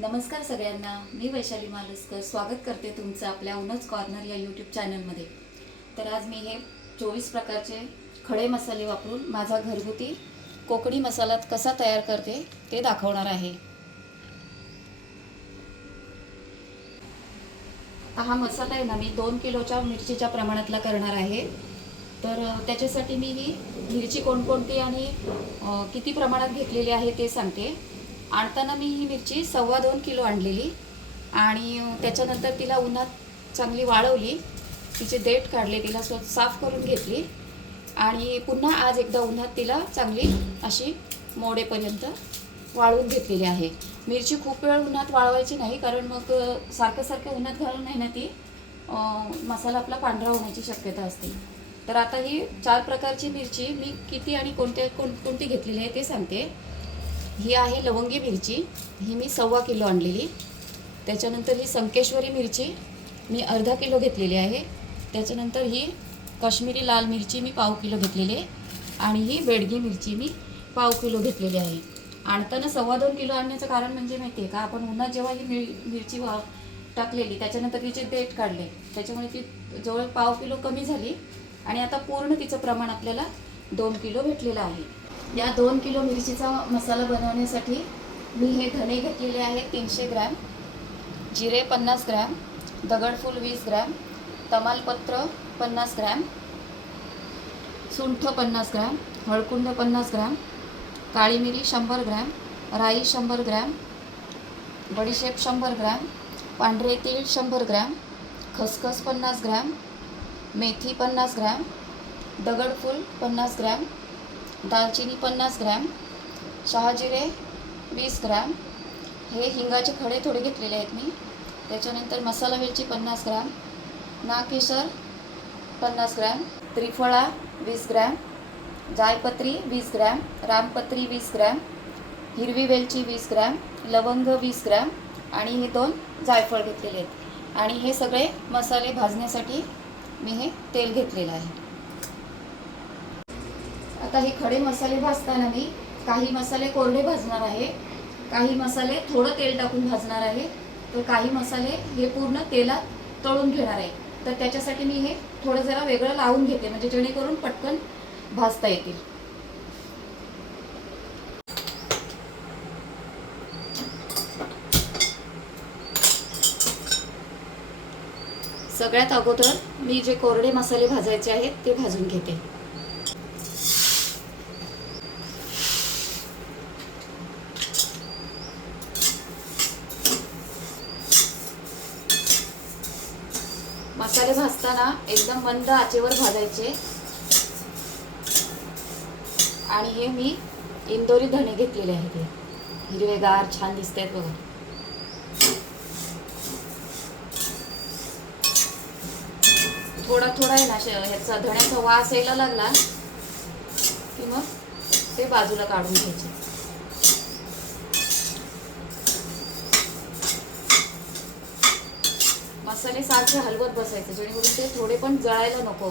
नमस्कार सगळ्यांना, मी वैशाली मालुसकर स्वागत करते तुमचं आपल्या उन्नत कॉर्नर या यूट्यूब चॅनलमध्ये। तर आज मी हे 24 प्रकारचे खडे मसाले वापरून माझा घरगुती कोकणी मसाला कसा तयार करते ते दाखवणार आहे। हा मसाला आहे ना, मी 2 किलोच्या मिरचीच्या प्रमाणातला करणार आहे। तर त्याच्यासाठी मी ही मिरची कोणकोणती आणि किती प्रमाणात घेतलेली आहे ते सांगते। आणताना मी ही मिरची 2.25 किलो आणलेली आणि त्याच्यानंतर तिला उन्हात चांगली वाळवली, तिचे देठ काढले, तिला साफ करून घेतली आणि पुन्हा आज एकदा उन्हात तिला चांगली अशी मोडेपर्यंत वाळवून घेतलेली आहे। मिरची खूप वेळ उन्हात वाळवायची नाही, कारण मग सारखं सारखं उन्हात घालून नाही ना ती मसाला आपला पांढरा होण्याची शक्यता असते। तर आता ही 4 प्रकारची मिरची मी किती आणि कोणती घेतलेली आहे ते सांगते। ही आहे लवंगी मिरची, ही मी 1.25 किलो आणलेली। त्याच्यानंतर ही संकेश्वरी मिरची मी अर्धा किलो घेतलेली आहे। त्याच्यानंतर ही काश्मीरी लाल मिरची मी 1/2 किलो घेतलेली आहे आणि ही बेडगी मिरची मी 1/2 किलो घेतलेली आहे। आणताना 2.25 किलो आणण्याचं कारण म्हणजे माहिती आहे का, आपण उन्हात जेव्हा ही मिरची टाकलेली त्याच्यानंतर तिचे देठ काढले, त्याच्यामुळे ती जवळ 1/2 किलो कमी झाली आणि आता पूर्ण तिचं प्रमाण आपल्याला 2 किलो भेटलेलं आहे। या 2 किलो मिरचीचा मसाला बनवण्यासाठी मी हे धणे घेतलेले आहेत 300 ग्रॅम, जिरे 50 ग्रॅम, दगडफूल 20 ग्रॅम, तमालपत्र 50 ग्रॅम, सुंठ 50 ग्रॅम, हळकुंड 50 ग्रॅम, काळी मिरी 100 ग्रॅम, राई 100 ग्रॅम, बडीशेप 100 ग्रॅम, पांढरे तीळ 100 ग्रॅम, खसखस 50 ग्रॅम, मेथी 50 ग्रॅम, दगडफूल 50 ग्रॅम, दालचिनी 50 ग्रॅम, शहाजिरे 20 ग्रॅम, हे हिंगाचे खडे थोडे घेतलेले आहेत मी। त्याच्यानंतर मसाला वेलची 50 ग्रॅम, नाकेसर 50 ग्रॅम, त्रिफळा 20 ग्रॅम, जायपत्री 20 ग्रॅम, रामपत्री 20 ग्रॅम, हिरवी वेलची 20 ग्रॅम, लवंग 20 ग्रॅम आणि हे 2 जायफळ घेतलेले आहेत। आणि हे सगळे मसाले भाजण्यासाठी मी हे तेल घेतलेलं आहे। आता हे खडे मसाले भाजताना मी काही मसाले कोरडे भाजणार आहे, काही मसाले थोडं तेल टाकून भाजणार आहे, तर काही मसाले हे पूर्ण तेलात तळून घेणार आहे। तर त्याच्यासाठी मी हे थोडं जरा वेगळं लावून घेते, म्हणजे जेणेकरून पटकन भाजता येतील। सगळ्यात अगोदर मी जे कोरडे मसाले भाजायचे आहेत ते भाजून घेते। मसाले भाजताना एकदम मंद आचेवर भाजायचे। आणि हे मी इंदोरी धणे घेतलेले आहेत, हे हिरवेगार छान दिसतात बघा। थोडा थोडा आहे ना ह्याचा धण्याचा वास यायला लागला की मग ते बाजूला काढून घ्यायचे। मसाले सारखे हलवत बसायचे, जेणेकरून ते थोडे पण जळायला नको,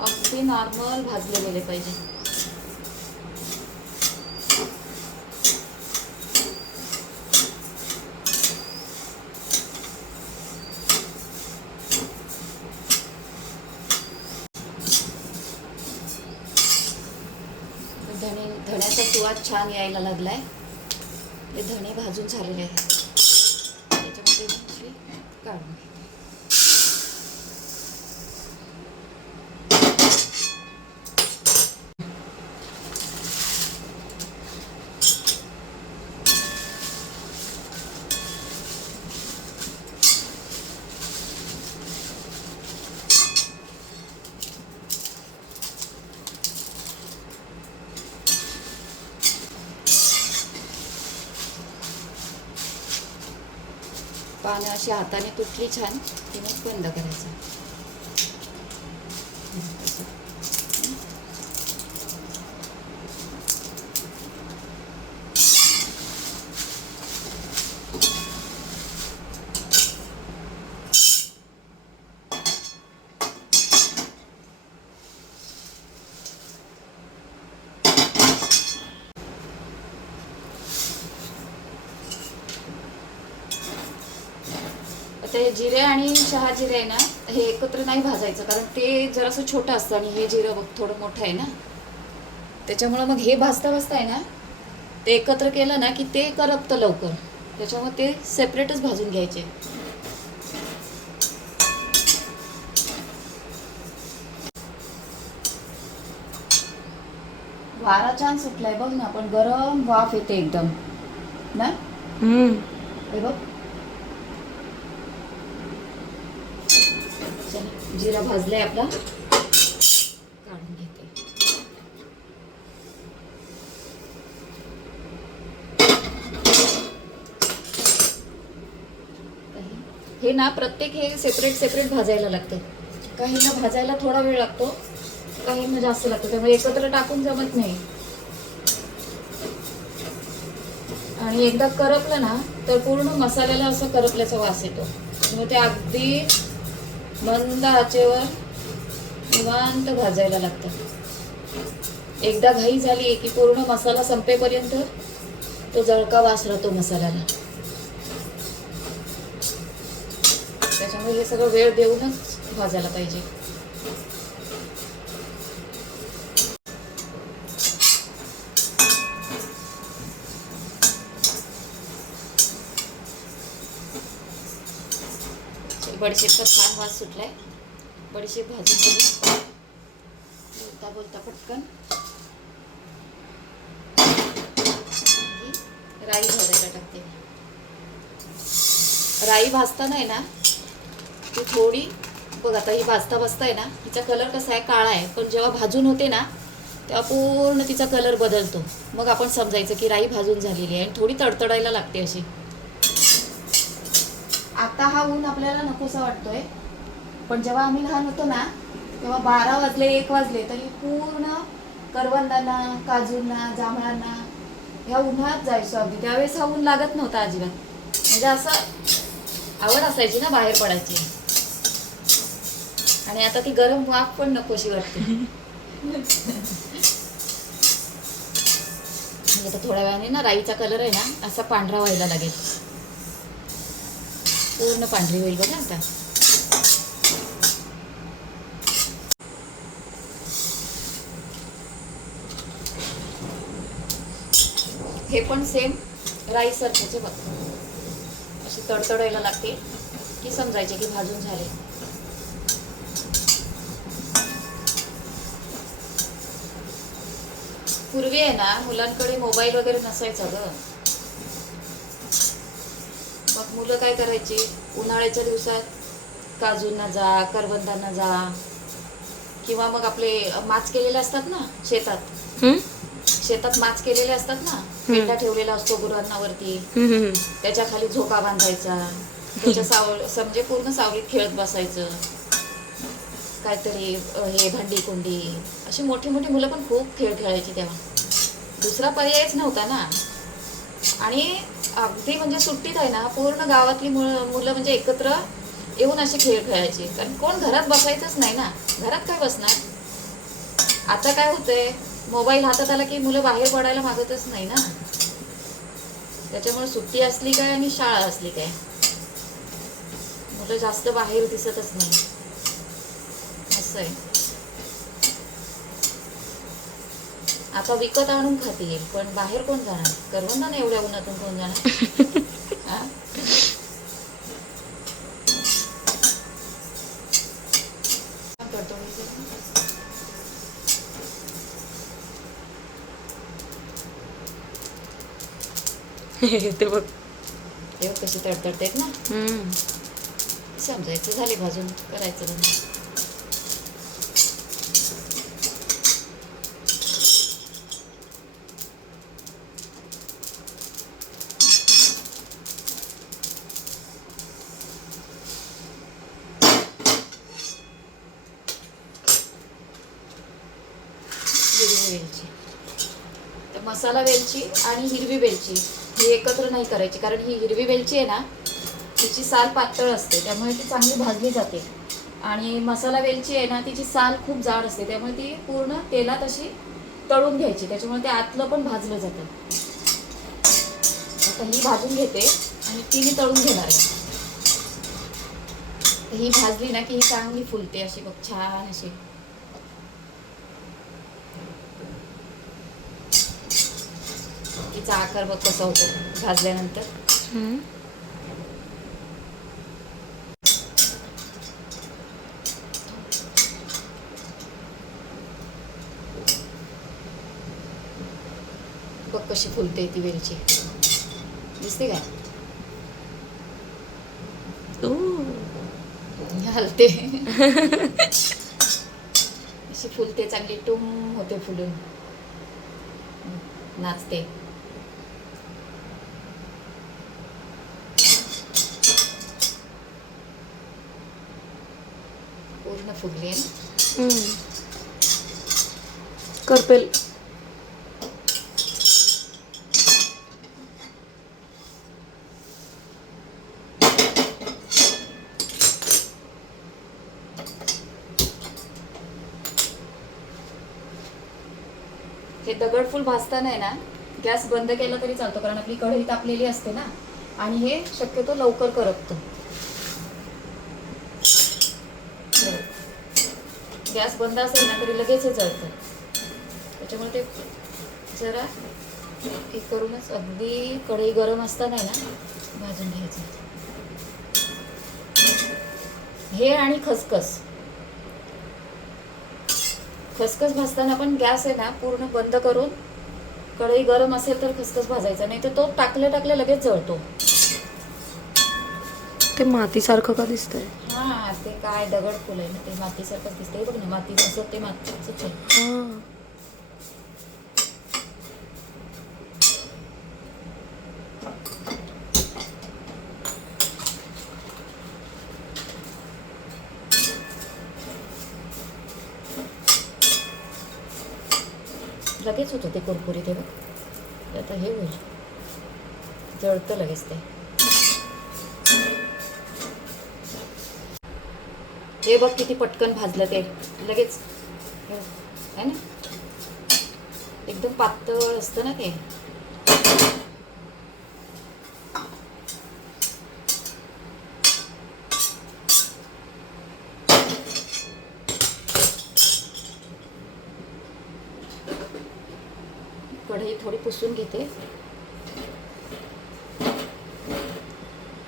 अगदी नॉर्मल भाजले गेले पाहिजे। धण्याचा सुवास छान यायला लागलाय, हे धणे भाजून झालेले आहेत। त्याच्यामध्ये काढून पानं अशी हाताने तुटली छान की मग बंद करायचं। आता हे जिरे आणि शहा जिरे आहे ना, हे एकत्र नाही भाजायचं, कारण ते जरासं छोटं असतं आणि हे जिरं बघ थोडं मोठं आहे ना, त्याच्यामुळं मग हे भाजता भाजता आहे ना, ते एकत्र केलं ना की ते करपतं लवकर, त्याच्यामुळे ते सेपरेटच भाजून घ्यायचे. वारा छान सुटलाय बघ ना, पण गरम वाफ येते एकदम ना. हे बघ, जिरा भाजलाय आपला, काढून घेते. हे ना प्रत्येक हे सेपरेट सेपरेट भाजायला लागतं. काहींना भाजायला थोडा वेळ लागतो, काहींना जास्त लागतो, त्यामुळे एकत्र टाकून जमत नाही. आणि एकदा करपलं ना तर पूर्ण मसाल्याला असं करपल्याचा वास येतो. त्यामुळे ते अगदी मंद आचेवर निवांत भाजायला लागतं. एकदा घाई झाली की पूर्ण मसाला संपेपर्यंत तो जळका वास राहतो मसाल्याला. त्याच्यामुळे हे सगळं वेळ देऊनच भाजायला पाहिजे. बडीशेपचा छान वास सुटलाय. बडीशेप भाजून घेऊ. बोलता बोलता पटकन राई भाजायला टाकते. राई भाजताना आहे ना ती थोडी बघ, आता ही भाजता भाजता आहे ना, तिचा कलर कसा आहे, काळा आहे, पण जेव्हा भाजून होते ना तेव्हा पूर्ण तिचा कलर बदलतो. मग आपण समजायचं की राई भाजून झालेली आहे. थोडी तडतडायला लागते अशी. आता हा ऊन आपल्याला नकोसा वाटतोय, पण जेव्हा आम्ही लहान होतो ना तेव्हा 12 वाजले 1 वाजले तरी पूर्ण करवंदांना, काजूंना, जांभळांना ह्या उन्हात जायचो अगदी. त्यावेळेस हा ऊन लागत नव्हता अजिबात. म्हणजे असं आवड असायची ना बाहेर पडायची. आणि आता ती गरम वाफ पण नकोशी वाटते. आता थोड्या वेळाने ना राईचा कलर आहे ना असा पांढरा व्हायला लागेल, पूर्ण पांढरी होईल बघा आता. हे पण सेम राई सारखेच बघ, अशी तडतडायला लागते की समजायचे की भाजून झाले. पूर्वी आहे ना मुलांकडे मोबाईल वगैरे नसायचा ग. मग मुलं काय करायची, उन्हाळ्याच्या दिवसात काजूंना जा, करवंदांना जा, किंवा मग आपले माच केलेले असतात ना शेतात, शेतात माच केलेले असतात ना, पेंडा ठेवलेला असतो गुरांना वरती, त्याच्या खाली झोका बांधायचा, त्याच्या म्हणजे पूर्ण सावलीत खेळत बसायचं. काहीतरी हे भांडी कुंडी, अशी मोठी मोठी मुलं पण खूप खेळ खेळायची तेव्हा. दुसरा पर्यायच नव्हता ना. आणि अगदी म्हणजे सुट्टीत आहे ना पूर्ण गावातली मुलं म्हणजे एकत्र येऊन असे खेळ खेळायचे, कारण कोण घरात बसायचंच नाही ना. घरात काय बसणार. आता काय होतंय, मोबाईल हातात आला की मुलं बाहेर पडायला मागतच नाही ना. त्याच्यामुळे सुट्टी असली काय आणि शाळा असली काय, मुलं जास्त बाहेर दिसतच नाही. असं आहे. आता विकत आणून खाते येईल, पण बाहेर कोण जाणार. करवंदा ना एवढ्या उन्हातून कोण जाणार. ते बघ हे कशी तडतडतात ना. समजायचं झाले भाजून, करायचं बंद. हिरवी वेलची, तर मसाला वेलची आणि हिरवी वेलची ही एकत्र नाही करायची, कारण ही हिरवी वेलची आहे ना तिची साल पातळ असते, त्यामुळे ती चांगली भाजली जाते. आणि मसाला वेलची आहे ना तिची साल खूप जाड असते, त्यामुळे ती पूर्ण तेलात अशी तळून घ्यायची, त्याच्यामुळे ते आतलं पण भाजलं जातं. आता ही भाजून घेते आणि ती मी तळून घेणार आहे. ही भाजली ना की ही चांगली फुलते अशी बघ, छान अशी. तिचा आकार बघ कसा होतो भाजल्यानंतर. बघ कशी फुलते ती वेलची, दिसते काय? हलते. अशी फुलते चांगली, टुम होते फुलून, नाचते. पूर्ण फुगली आहे. करपेल. हे दगडफूल भाजताना आहे ना, गॅस बंद केला तरी चालतो, कारण आपली कढई तापलेली असते ना, आणि हे शक्यतो लवकर करपतं. गॅस बंद असेल ना तरी लगेच हे जळतं. त्याच्यामुळे ते जरा हे करूनच, अगदी कढई गरम असताना आहे ना भाजून घ्यायचं. हे आणि खसखस खसखस भाजताना पण गॅस आहे ना पूर्ण बंद करून, कढई गरम असेल तर खसखस भाजायचा, नाही तर तो टाकल्या लगेच जळतो. ते मातीसारखं का दिसतंय? हा, ते काय दगड फुल आहे ना, ते मातीसारखंच दिसतंय बघ ना, माती असं ते मातीच आहे. लगेच होतं ते कुरकुरीत. हे बघ आता हे होईल, जळतं लगेच ते. हे बघ किती पटकन भाजलं ते, लगेच है ना, एकदम पातळ असतं ना ते. कढई थोडी पुसून घेते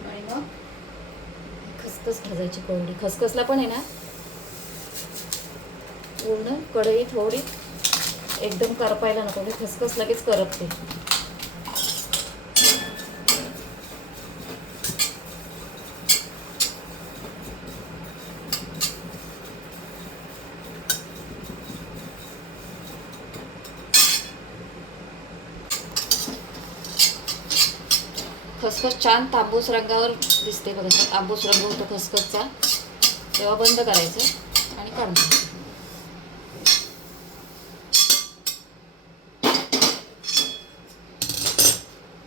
आणि मग खसखस भाजायची कोरडी. खसखसला पण आहे ना पूर्ण कढई थोडी एकदम करपायला नको, खसखस लगेच करपते. खसखस छान तांबूस रंगावर दिसते बघा, तांबूस रंग होतो खसखसचा, तेव्हा बंद करायचं आणि काढून घ्यायचं.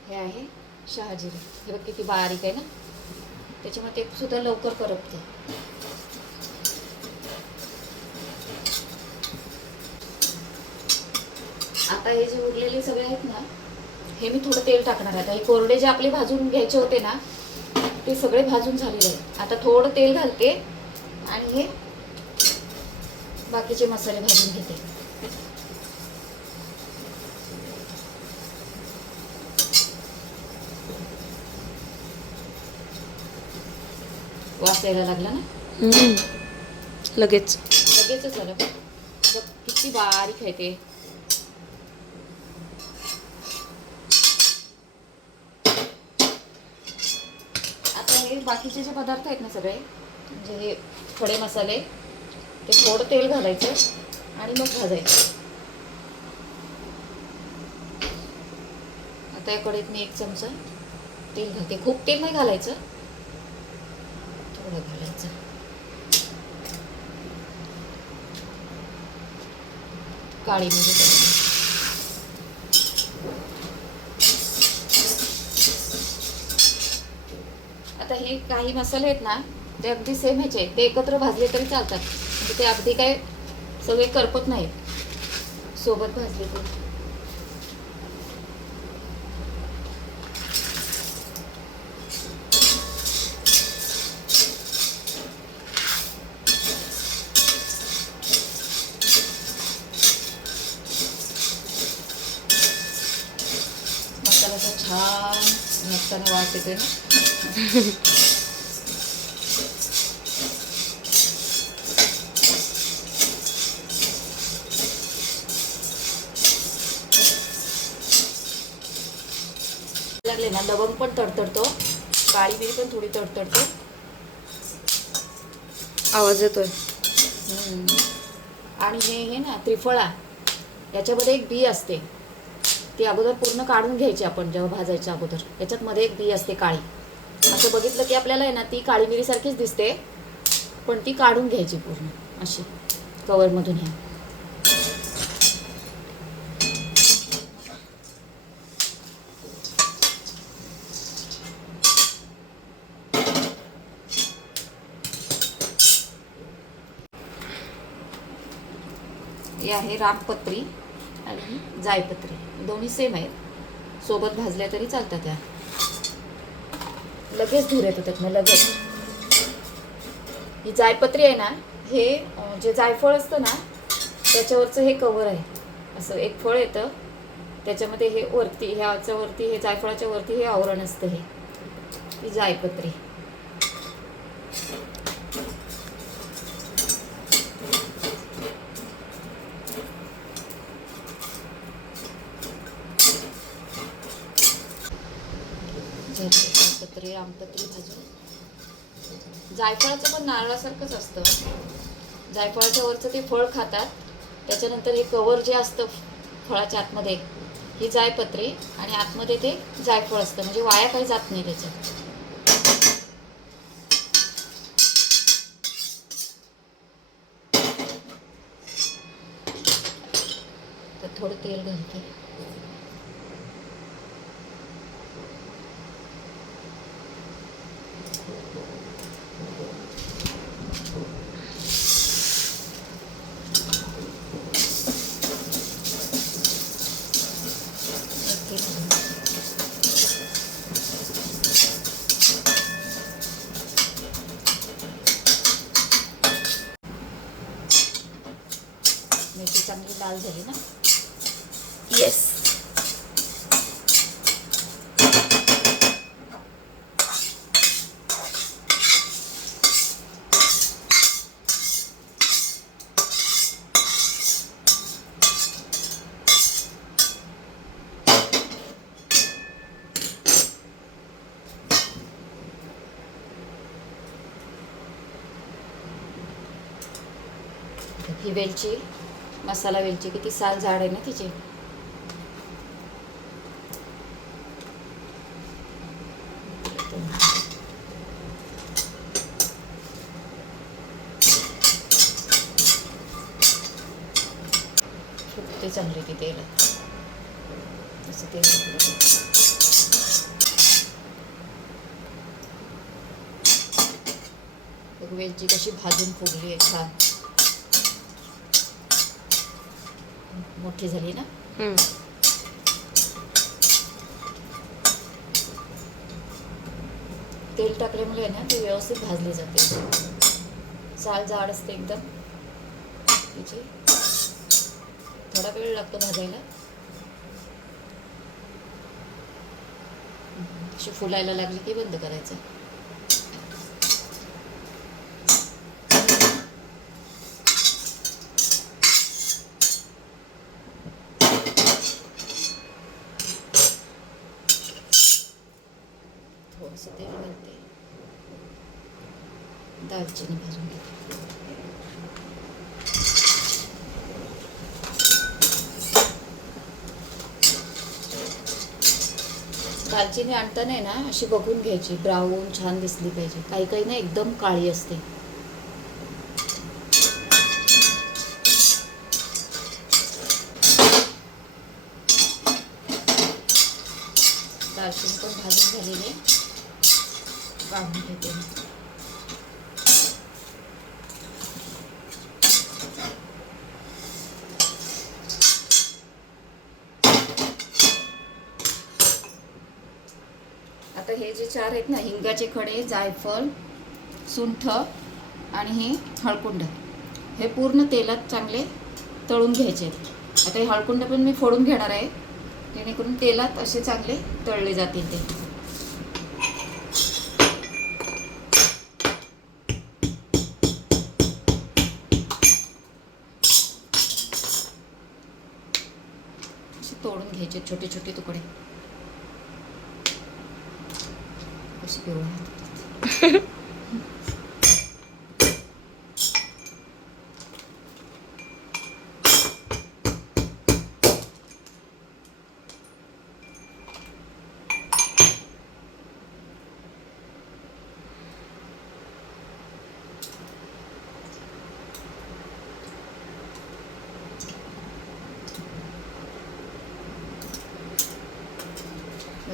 हे आहे शहाजिरे, हे बघ किती बारीक आहे ना, त्याच्यामुळे ते सुद्धा लवकर करपते. आता हे जे उरलेले सगळे आहेत ना, हे मी थोडं तेल टाकणार आहे. हे कोरडे जे आपले भाजून घ्यायचे होते ना, ते सगळे भाजून झालेले आहेत. आता थोडं तेल घालते आणि हे बाकीचे मसाले भाजून घेते. वास यायला लागला ना, लगेचच झालं. किती बारीक आहे ते. बाकीचे जे पदार्थ आहेत ना सगळे, म्हणजे हे खडे मसाले, ते थोडं तेल घालायचं आणि मग भाजायचं. आता या कढईत मी 1 चमचा तेल घालते. खूप तेल नाही घालायचं, थोडं घालायचं. काळी मिरी. आता हे काही मसाले आहेत ना, ते अगदी सेम ह्याचे, ते एकत्र भाजले तरी चालतात, म्हणजे ते अगदी काय सगळे करपत नाहीत सोबत भाजले तर. वास येतोय ना. लागले ना, लवंग पण तडतडतो, काळी मिरी पण थोडी तडतडते. आवाज येतोय. आणि हे ना त्रिफळा, याच्यामध्ये एक बी असते, ती अगोदर पूर्ण काढून घ्यायची आपण जेव्हा भाजायच्या अगोदर. याच्यात मध्ये एक बी असते काळी. असं बघितलं की आपल्याला आहे ना ती काळी मिरीसारखीच दिसते, पण ती काढून घ्यायची पूर्ण अशी कवरमधून. हे आहे रामपत्री आणि जायपत्री, दोन्ही सेम आहेत, सोबत भाजल्या तरी चालतात. त्या लगेच धूर येतो त्यातनं लगेच. ही जायपत्री आहे ना, हे जे जायफळ असतं ना त्याच्यावरचं हे कवर आहे. असं एक फळ येतं, त्याच्यामध्ये हे वरती, ह्याच्या वरती, हे जायफळाच्या वरती हे आवरण असतं. ही जायपत्री. जायपत्री, रामपत्री भाजून. जायफळाचं पण नारळासारखंच असतं. जायफळाच्या वरचं ते फळ खातात, त्याच्यानंतर हे कवर जे असतं फळाच्या आतमध्ये, ही जायपत्री, आणि आतमध्ये ते जायफळ असतं, म्हणजे वाया काही जात नाही त्याच्यात. तर थोडं तेल घालते. मिरची चांगली लाल झाली ना. येस. ही वेलची, मसाला वेलची, किती साल जाड आहे ना तिची. फुटते चांगली ती तेलात. असं तेल वेलची कशी भाजून फुगली आहे, छान मोठी झाली ना. तेल टाकल्यामुळे ना ती व्यवस्थित भाजली जाते. साल जाड असते एकदम तिची, थोडा वेळ लागतो भाजायला. अशी फुलायला लागली की बंद करायचं. थोडंसं तेल घालते, दालचिनी भाजून घेते. दालचिनी आणताना ना अशी बघून घ्यायची, ब्राऊन छान दिसली पाहिजे. काही काही ना एकदम काळी असते. दालचिनी पण भाजून झालेली, काढून घेते. आता हे जे चार आहेत ना, हिंगाचे खडे, जायफळ, सुंठ आणि हे हळकुंड, हे पूर्ण तेलात चांगले तळून घ्यायचे. आता हे हळकुंड पण मी फोडून घेणार आहे, जेणेकरून तेलात असे चांगले तळले जातील ते. घ्यायचे छोटे छोटे तुकडे. कशी पिवळी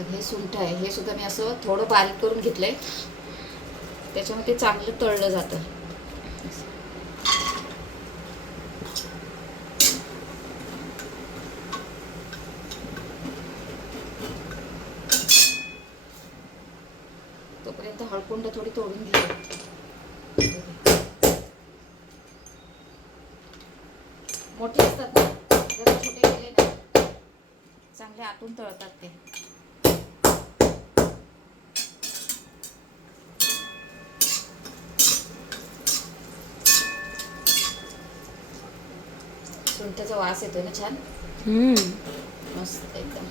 हे सुंठ आहे, हे सुद्धा मी असं थोडं बारीक करून घेतलंय, त्याच्यामुळे ते चांगलं तळलं जातं. तोपर्यंत हळकुंड थोडी तोडून घ्या. मोठे असतात ना, जर छोटे केले ना चांगले आतून तळतात ते. सुंठचा वास येतोय ना छान, मस्त एकदम.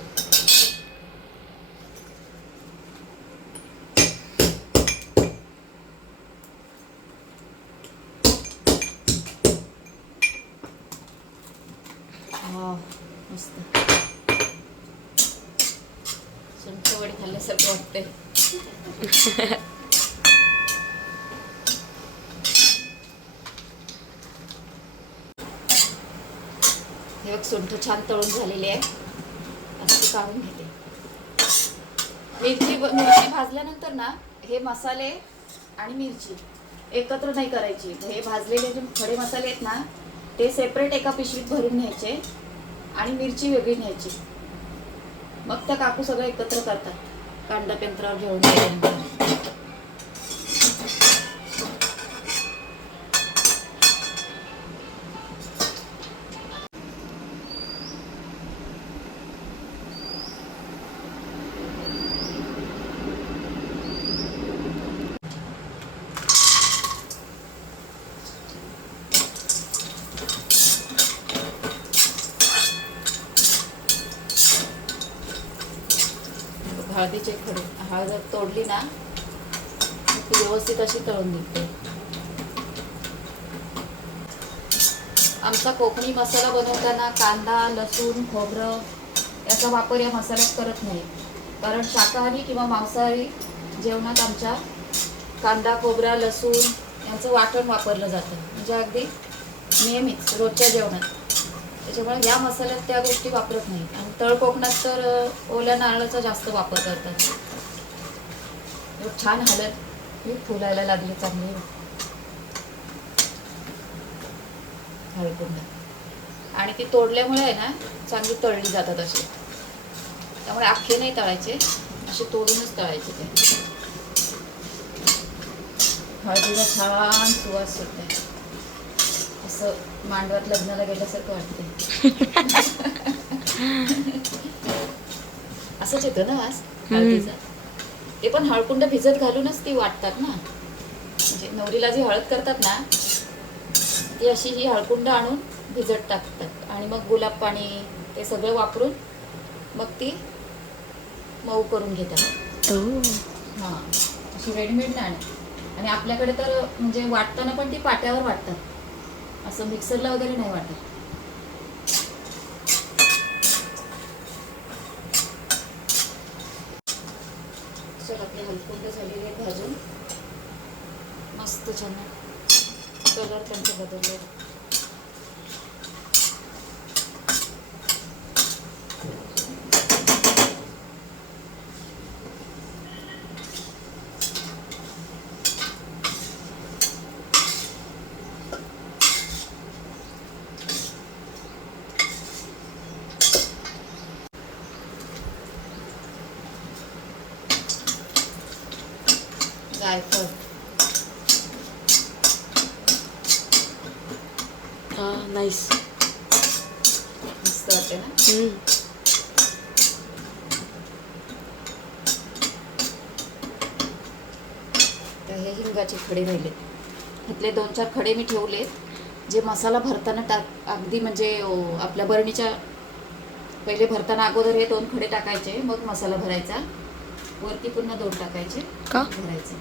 मस्त सुंठ वडी खाल्ल्यासारखं वाटतंय. हे बघ सुंठ छान तळून झालेली आहे, आता ती काढून घेते. मिरची भाजल्यानंतर ना हे मसाले आणि मिरची एकत्र नाही करायची. हे भाजलेले जे खडे मसाले आहेत ना ते सेपरेट एका पिशवीत भरून न्यायचे आणि मिरची वेगळी न्यायची. मग त्या काकू सगळं एकत्र करतात कांदा पेंत्रावर घेऊन गेल्यानंतर. हळदीचे खडे, हळद तोडली ना ती व्यवस्थित अशी तळून निघते. आमचा कोकणी मसाला बनवताना कांदा, लसूण, खोबरं याचा वापर या मसाल्यात करत नाही, कारण शाकाहारी किंवा मांसाहारी जेवणात आमच्या कांदा, खोबरा, लसूण यांचं वाटण वापरलं जातं, म्हणजे अगदी नेहमीच रोजच्या जेवणात. त्याच्यामुळे या मसाल्यात त्या गोष्टी वापरत नाही. आणि तळ कोकणात तर ओल्या नारळाचा जास्त वापर करतात. छान हळद फुलायला लागली चांगली हळकुंड, आणि ती तोडल्यामुळे आहे ना चांगली तळली जातात असे. त्यामुळे अख्खे नाही तळायचे, असे तोडूनच तळायचे ते. हळदीला छान सुवास सुटते, असं मांडवात लग्नाला गेल्यासारखं वाटते. असंच येतं ना वास हळदीचा. ते पण हळकुंड भिजत घालूनच ती वाटतात ना, म्हणजे नवरीला जी हळद करतात ना ती अशी ही हळकुंड आणून भिजत टाकतात आणि मग गुलाब पाणी ते सगळं वापरून मग ती मऊ करून घेतात. हां, अशी रेडीमेड नाही. आणि आपल्याकडे तर म्हणजे वाटताना पण ती पाट्यावर वाटतात, असं मिक्सरला वगैरे नाही वाटत. चल आपले हलकुंड झालेले भाजून मस्त छान कलर त्यांचे बदलले. जायफळ, नाईस, मस्त वाटते ना. तर हे हिंगाचे खडे राहिले, इथले 2-4 खडे मी ठेवले जे मसाला भरताना अगदी म्हणजे आपल्या बरणीच्या पहिले भरताना अगोदर हे 2 खडे टाकायचे, मग मसाला भरायचा, वरती पुन्हा 2 टाकायचे, का? भरायचं.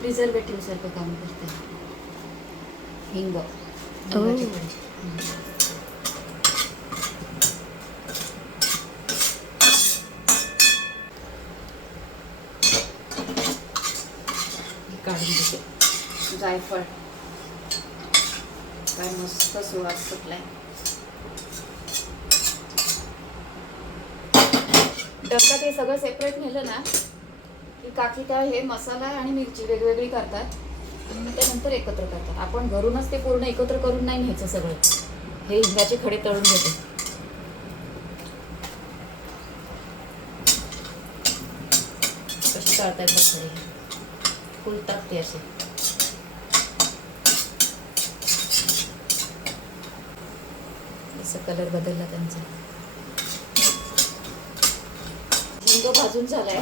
प्रिझर्वेटिव्ह सारखं काम करते हिंग. Oh. हिंगाचे खडे. काढून घेते. जायफळ काय मस्त सुवास सुटलाय. डब्यात हे सगळं सेपरेट नेलं ना की काकी त्या हे मसाला आणि मिरची वेगवेगळी करतात आणि मग त्यानंतर एकत्र करतात. आपण घरूनच ते पूर्ण एकत्र करून नाही न्यायचं सगळं. हे हिंगाचे खडे तळून घेते. कशी तळतायत बघ खडे, फुलतात ते असे. असं कलर बदलला त्यांचा. हिंग भाजून झालाय.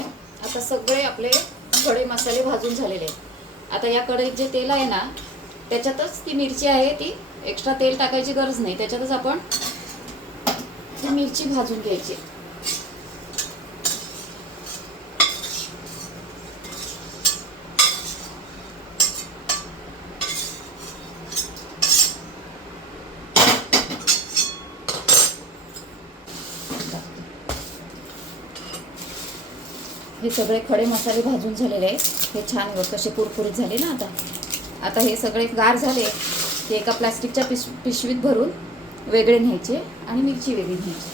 आता सगळे आपले खडे मसाले भाजून झालेले आहेत. आता या कढईत जे तेल आहे ना त्याच्यातच ती मिरची आहे, ती एक्स्ट्रा तेल टाकायची गरज नाही. त्याच्यातच आपण ती मिरची भाजून घ्यायची. हे सगळे खडे मसाले भाजून झालेले आहेत. हे छान कसे कुरकुरीत झाले ना. आता हे सगळे गार झाले ते एका प्लास्टिकच्या पिशवीत भरून वेगळे न्यायचे आणि मिरची वेगळी घ्यायची.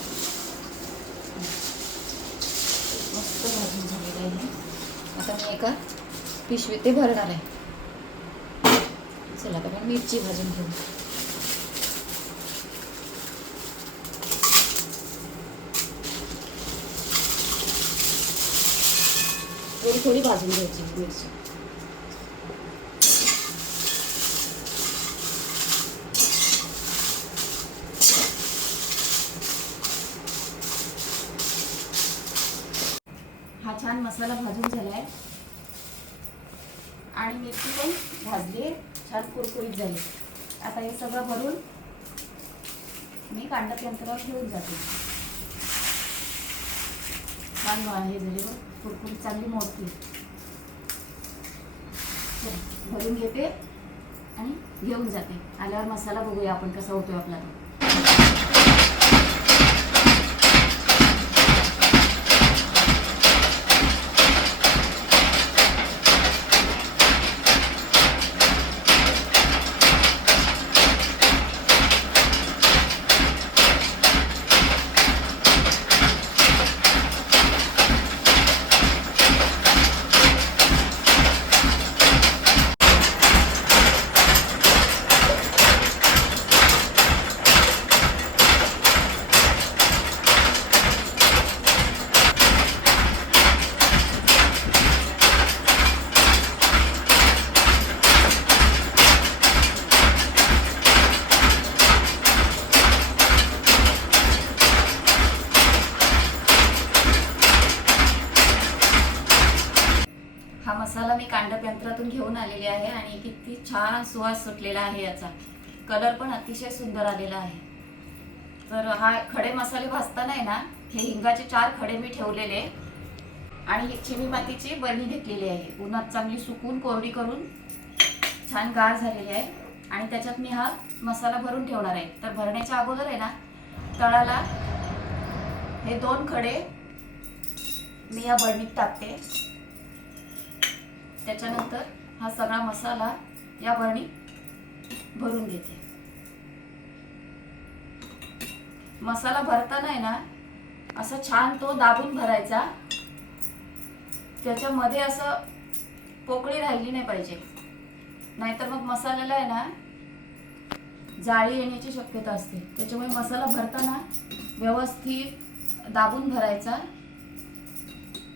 मस्त भाजून झालेलं आहे हे. आता मी एका पिशवीत ते भरणार आहे. चला आता आपण मिरची भाजून घेऊ. थोडी थोडी भाजून घ्यायची मिरची. हा छान मसाला भाजून झालाय आणि मिरची पण भाजली, छान कुरकुरीत झाली. आता हे सगळं भरून मी कांडप यंत्रावर घेऊन जाते. छान हे झाले बघ, कुरकुरीत चांगली मोडती. भरून घेते आणि घेऊन जाते. आल्यावर मसाला बघूया आपण कसा होतोय आपला तो. हा मसाला मी कांडप यंत्रातून घेऊन आलेले आहे आणि किती छान सुवास सुटलेला आहे. याचा कलर पण अतिशय सुंदर आलेला आहे. तर हा खडे मसाले भाजताना आहे ना, हे हिंगाचे 4 खडे मी ठेवलेले आणि चिमी मातीची बरणी घेतलेली आहे. उन्हात चांगली सुकून कोरडी करून छान गार झालेली आहे आणि त्याच्यात मी हा मसाला भरून ठेवणार आहे. तर भरण्याच्या अगोदर आहे ना, तळाला हे 2 खडे मी या बरणीत टाकते. त्याच्यानंतर हा सगळा मसाला या बरणीत भरून घेते. मसाला भरताना आहे ना, असं छान तो दाबून भरायचा. त्याच्यामध्ये असं पोकळी राहिली नाही पाहिजे, नाहीतर मग मसाल्याला आहे ना जाळी येण्याची शक्यता असते. त्याच्यामुळे मसाला भरताना व्यवस्थित दाबून भरायचा.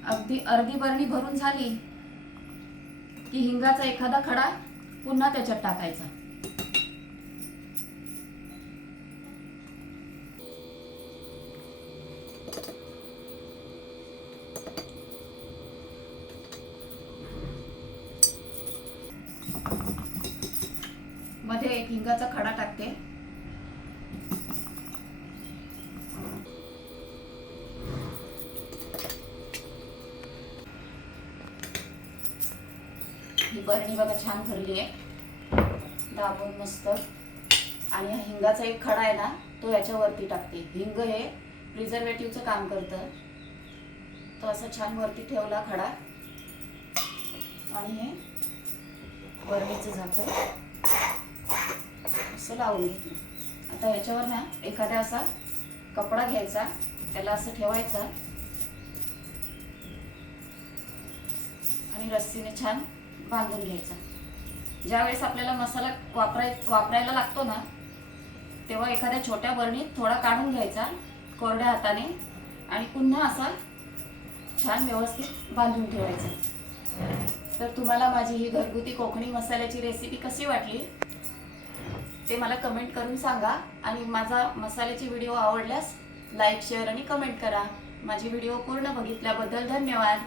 अगदी अर्धी बरणी भरून झाली की हिंगाचा एखादा खडा पुन्हा त्याच्यात टाकायचा. मध्ये एक हिंगाचा खडा टाकते. ही बरणी बघा छान भरली आहे, दाबून मस्त. आणि हा हिंगाचा एक खडा आहे ना, तो याच्यावरती टाकते. हिंग हे प्रिझर्वेटिव्हचं काम करतं. तो असं छान वरती ठेवला खडा आणि हे बरणीचं झाकण असं लावून घेतलं. आता याच्यावर ना एखादा असा कपडा घ्यायचा, त्याला असं ठेवायचा आणि रस्सीने छान बांधून घ्यायचा. ज्यावेळेस आपल्याला मसाला वापरायला लागतो ना, तेव्हा एखाद्या छोट्या बरणीत थोडा काढून घ्यायचा कोरड्या हाताने आणि पुन्हा असा छान व्यवस्थित बांधून ठेवायचा. तर तुम्हाला माझी ही घरगुती कोकणी मसाल्याची रेसिपी कशी वाटली ते मला कमेंट करून सांगा. आणि माझा मसाल्याची व्हिडिओ आवडल्यास लाईक, शेअर आणि कमेंट करा. माझी व्हिडिओ पूर्ण बघितल्याबद्दल धन्यवाद.